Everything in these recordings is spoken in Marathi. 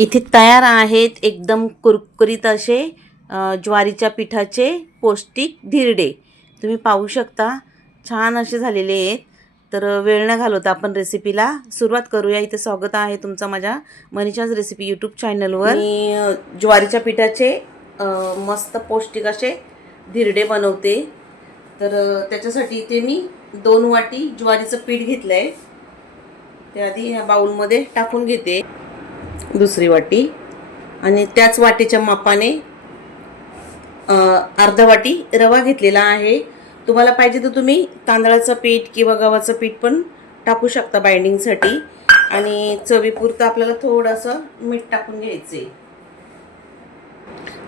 इथे तयार आहेत एकदम कुरकुरीत असे ज्वारीच्या पिठाचे पौष्टिक धिरडे. तुम्ही पाहू शकता छान असे झालेले आहेत. तर वेळ न घालवता आपण रेसिपीला सुरुवात करूया. इथे स्वागत आहे तुमचं माझ्या मनीषाज रेसिपी यूट्यूब चॅनलवर. मी ज्वारीच्या पिठाचे मस्त पौष्टिक असे धिरडे बनवते. तर त्याच्यासाठी इथे मी 2 वाटी ज्वारीचं पीठ घेतलं आहे. ते आधी ह्या बाउलमध्ये टाकून घेते. दुसरी वाटी आणि त्याच वाटीच्या मापाने अर्धा वाटी रवा घेतलेला आहे. तुम्हाला पाहिजे तर तुम्ही तांदळाचं पीठ किंवा गव्हाचं पीठ पण टाकू शकता बाइंडिंगसाठी. आणि चवीपुरतं आपल्याला थोडंसं मीठ टाकून घ्यायचे.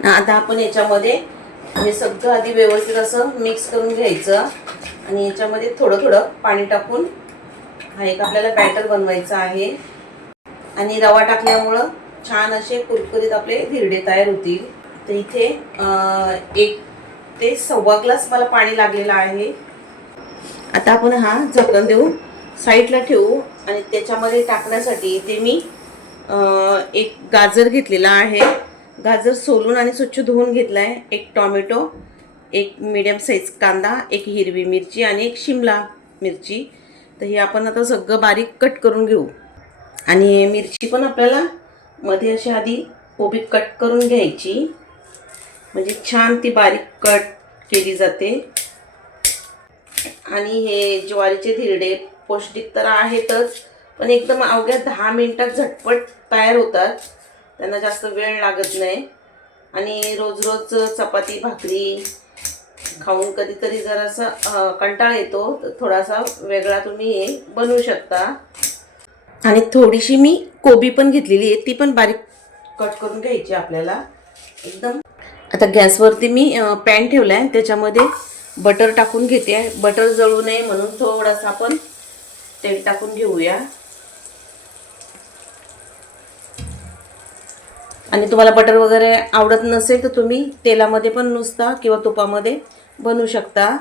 आता आपण याच्यामध्ये हे सगळं आधी व्यवस्थित असं मिक्स करून घ्यायचं आणि याच्यामध्ये थोडं थोडं पाणी टाकून हा एक आपल्याला बॅटर बनवायचा आहे. आणि रवा टाकल्यामुळं छान असे कुरकुरीत आपले धिरडे तयार होतील. तर इथे 1 ते 1.25 ग्लास मला पाणी लागलेलं आहे. आता आपण हा झाकण देऊन साईडला ठेवू आणि त्याच्यामध्ये टाकण्यासाठी इथे मी 1 गाजर घेतलेला आहे. गाजर सोलून आणि स्वच्छ धुवून घेतला आहे. 1 टोमॅटो, 1 मीडियम साईज कांदा, 1 हिरवी मिरची आणि 1 शिमला मिरची. तर हे आपण आता सगळं बारीक कट करून घेऊ. आणि मिरची पण आपल्याला मध्ये अशी आधी उभी कट करून घ्यायची, म्हणजे छान ती बारीक कट केली जाते. आणि हे ज्वारीचे धिरडे पौष्टिक तर आहेतच, पण एकदम अवघ्या 10 मिनिटात झटपट तयार होतात. त्यांना जास्त वेळ लागत नाही. आणि रोज रोज चपाती भाकरी खाऊन कधीतरी जरासा कंटाळा येतो, तर थोडासा वेगळा तुम्ही हे बनवू शकता. आणि थोडीशी मी कोबी पण घेतलेली आहे, ती पण बारीक कट करून घ्यायची आपल्याला एकदम. आता गॅसवरती मी पॅन ठेवला आहे, त्याच्यामध्ये बटर टाकून घेते. बटर जळू नये म्हणून थोडंसं आपण तेल टाकून घेऊया. आणि तुम्हाला बटर वगैरे आवडत नसेल तर तुम्ही तेलामध्ये पण नुसता किंवा तुपामध्ये बनवू शकता.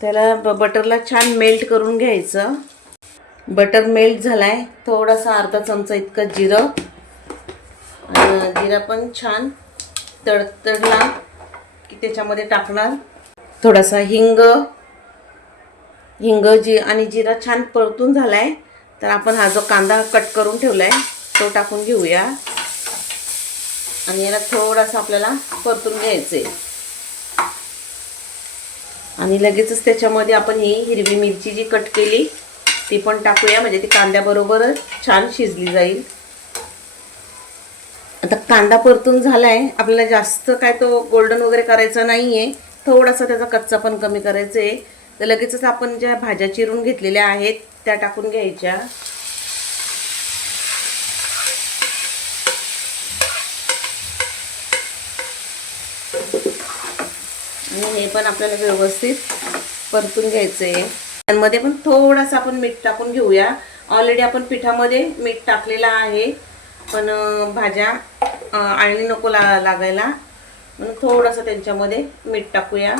त्याला बटरला छान मेल्ट करून घ्यायचं. बटर मेल्ट झालाय. थोडासा अर्धा चमचा इतकं जिरं, जिरा पण छान तडतडला की त्याच्यामध्ये टाकणार थोडासा हिंग. आणि जिरा छान परतून झालाय, तर आपण हा जो कांदा कट करून ठेवलाय तो टाकून घेऊया. आणि याला थोडासा आपल्याला परतून घ्यायचे. आणि लगेचच त्याच्यामध्ये आपण ही हिरवी मिरची जी कट केली ती पण टाकूया, म्हणजे ती कांद्याबरोबरच छान शिजली जाईल. आता कांदा परतून झालाय. आपल्याला जास्त काय तो गोल्डन वगैरे करायचा नाहीये, थोडासा त्याचा कच्चा पण कमी करायचा आहे. तर लगेचच आपण ज्या भाज्या चिरून घेतलेल्या आहेत त्या टाकून घ्यायच्या. आणि हे पण आपल्याला व्यवस्थित परतून घ्यायचंय. त्यामध्ये पण थोडासा आपण मीठ टाकून घेऊया. ऑलरेडी आपण पिठामध्ये मीठ टाकलेलं आहे, पण भाज्या आळणी नको लागायला म्हणून थोडासा त्यांच्यामध्ये मीठ टाकूया.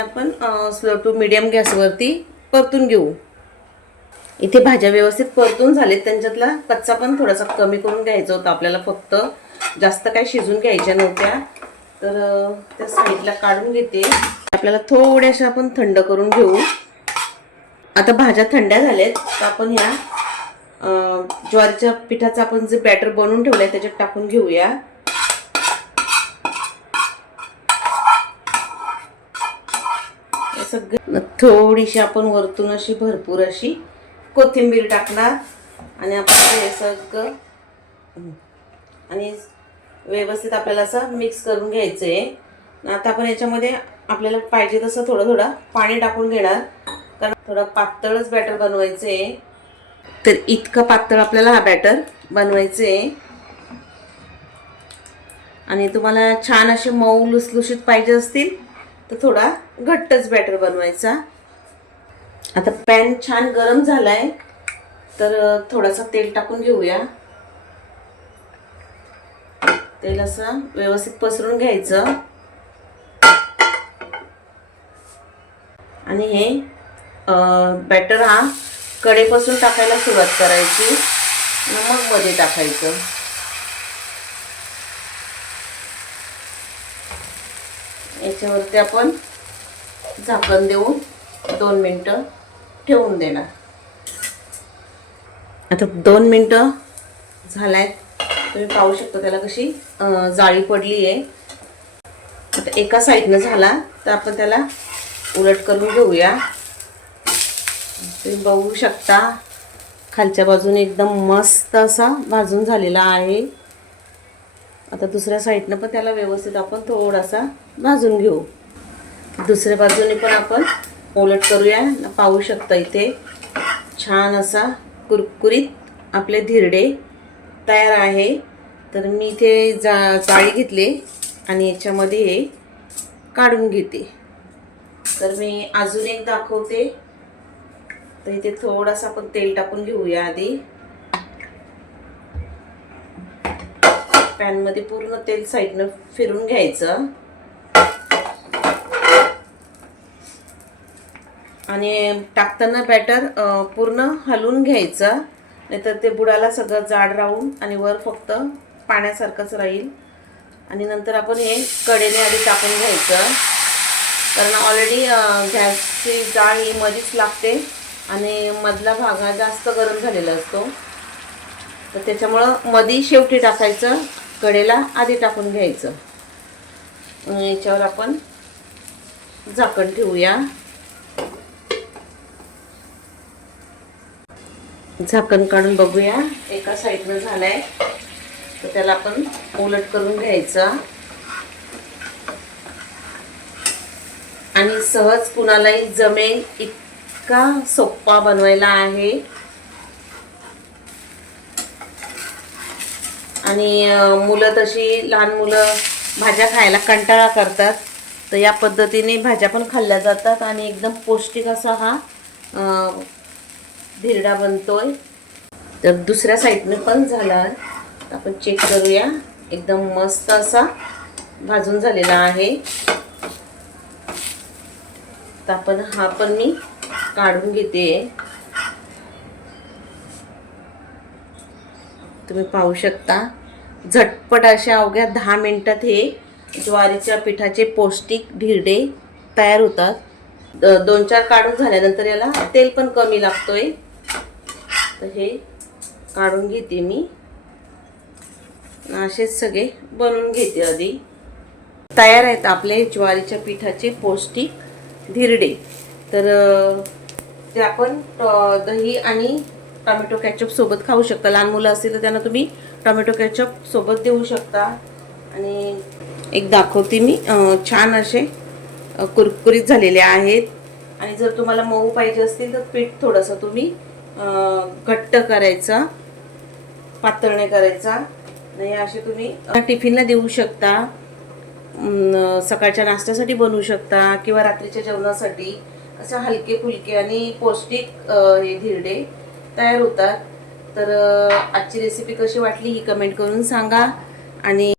आपण स्लो टू मीडियम गॅसवरती परतून घेऊ. इथे भाज्या व्यवस्थित परतून झालेत. त्यांच्यातला कच्चा पण थोडासा कमी करून घ्यायचा होता आपल्याला, फक्त जास्त काय शिजून घ्यायच्या नव्हत्या. तर त्या साईडला काढून घेते. आपल्याला थोड्याशा आपण थंड करून घेऊ. आता भाज्या थंड्या झाल्यात, तर आपण ह्या ज्वारीच्या पिठाचं आपण जे बॅटर बनवून ठेवलंय त्याच्यात टाकून घेऊया. सगळं थोडीशी आपण वरतून अशी भरपूर अशी कोथिंबीर टाकणार. आणि आपण हे सगळं आणि व्यवस्थित आपल्याला असं मिक्स करून घ्यायचं आहे. आता आपण याच्यामध्ये आपल्याला पाहिजे तसं थोडं थोडं पाणी टाकून घेणार, कारण थोडं पातळच बॅटर बनवायचं आहे. तर इतकं पातळ आपल्याला हा बॅटर बनवायचं आहे. आणि तुम्हाला छान असे मऊ लुसलुशीत पाहिजे असतील तर थोडा घट्टच बॅटर बनवायचा. आता पॅन छान गरम झालाय, तर थोडासा तेल टाकून घेऊया. तेल असं व्यवस्थित पसरून घ्यायचं. आणि हे बॅटर हा कडेपासून टाकायला सुरुवात करायची. मग मध्ये टाकायचं. याच्यावरती आपण झाकण देऊन 2 मिनिटं ठेवून देणार. आता 2 मिनिटं झालाय, तुम्ही पाहू शकता त्याला कशी जाळी पडली आहे. आता एका साईडनं झाला तर आपण त्याला उलट करून घेऊया. तुम्ही बघू शकता खालच्या बाजूने एकदम मस्त असा भाजून झालेला आहे. आता दुसऱ्या साईडनं पण त्याला व्यवस्थित आपण थोडासा भाजून घेऊ. दुसऱ्या बाजूने पण आपण उलट करूया. पाहू शकता इथे छान असा कुरकुरीत आपले धिरडे तयार आहे. तर मी इथे जाळी घेतले आणि याच्यामध्ये हे काढून घेते. तर मी अजून एक दाखवते. तर इथे थोडासा आपण तेल टाकून घेऊया. आधी पॅनमध्ये पूर्ण तेल साईडनं फिरून घ्यायचं आणि टाकताना बॅटर पूर्ण हलवून घ्यायचं, नाहीतर ते बुडाला सगळं जाड राहून आणि वर फक्त पाण्यासारखंच राहील. आणि नंतर आपण हे कढईने आधी टाकून घ्यायचं, कारण ऑलरेडी गॅसची जाळ ही मधीच लागते आणि मधला भाग हा जास्त गरम झालेला असतो. तर त्याच्यामुळं मधी शेवटी टाकायचं, कढईला आधी टाकून घ्यायचं. याच्यावर आपण झाकण ठेवूया. झाकण काढून बघूया एका साईडनं झालाय. तर त्याला आपण उलट करून घ्यायचा आणि सहज कुणालाही जमेल इतका सोपा बनवायला आहे. आणि मुलं तशी लहान मुलं भाज्या खायला कंटाळा करतात, तर या पद्धतीने भाज्या पण खाल्ल्या जातात आणि एकदम पौष्टिक असा हा धिरडा बनतोय. तर दुसऱ्या साईडने पण झाला, आपण चेक करूया. एकदम मस्त असा भाजून झालेला आहे. तर आपण हा पण मी काढून घेते. तुम्ही पाहू शकता झटपट अशा अवघ्या 10 मिनिटात हे ज्वारीच्या पिठाचे पौष्टिक धिरडे तयार होतात. 2-4 काढून झाल्यानंतर याला तेल पण कमी लागतोय. तर हे काढून घेते मी. असेच सगळे बनवून घेते. आधी तयार आहेत आपले ज्वारीच्या पिठाचे पौष्टिक धिरडे. तर ते आपण दही आणि टोमॅटो केचप सोबत खाऊ शकता. लहान मुलं असतील तर त्यांना तुम्ही टोमॅटो केचप सोबत देऊ शकता. आणि एक दाखवते मी, छान असे कुरकुरीत झालेले आहेत. आणि जर तुम्हाला मऊ पाहिजे असतील तर पीठ थोडंसं तुम्ही घट्ट करायचा, पातळ नाही करायचा. नाही असे तुम्ही टिफिनला देऊ शकता, सकाळच्या नाश्त्यासाठी बनवू शकता किंवा रात्रीच्या जेवणासाठी. अशा हलके फुलके आणि पौष्टिक हे धिरडे तयार होतात. तर आजची रेसिपी कशी वाटली ही कमेंट करून सांगा. आणि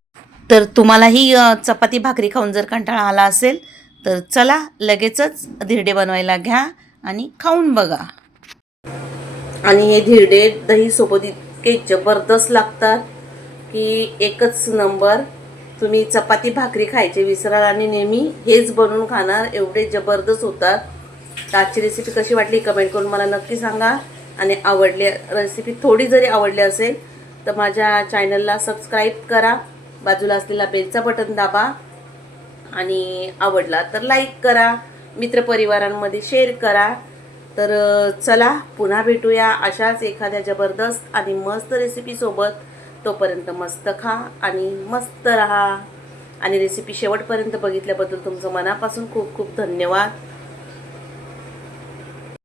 तर तुम्हालाही चपाती भाकरी खाऊन जर कंटाळा आला असेल तर चला लगेचच धिरडे बनवायला घ्या आणि खाऊन बघा. आणि हे धिरडे दही सोबत इतके जबरदस्त लागतात की एकच नंबर. तुम्ही चपाती भाकरी खायचे विसराल आणि नेहमी हेच बनवून खाणार, एवढे जबरदस्त होतात. तर आजची रेसिपी कशी वाटली कमेंट करून मला नक्की सांगा. आणि आवडली रेसिपी थोडी जरी आवडली असेल तर माझ्या चॅनलला सबस्क्राईब करा, बाजूला असलेला बेलचा बटन दाबा आणि आवडला तर लाईक करा, मित्रपरिवारांमध्ये शेअर करा. तर चला पुन्हा भेटूया अशाच एखाद्या जबरदस्त आणि मस्त रेसिपीसोबत. तोपर्यंत मस्त खा आणि मस्त रहा. आणि रेसिपी शेवटपर्यंत बघितल्याबद्दल तुमचं मनापासून खूप खूप धन्यवाद.